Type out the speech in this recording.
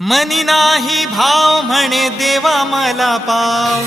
मनी नाही भाव म्हणे देवा मला पाव.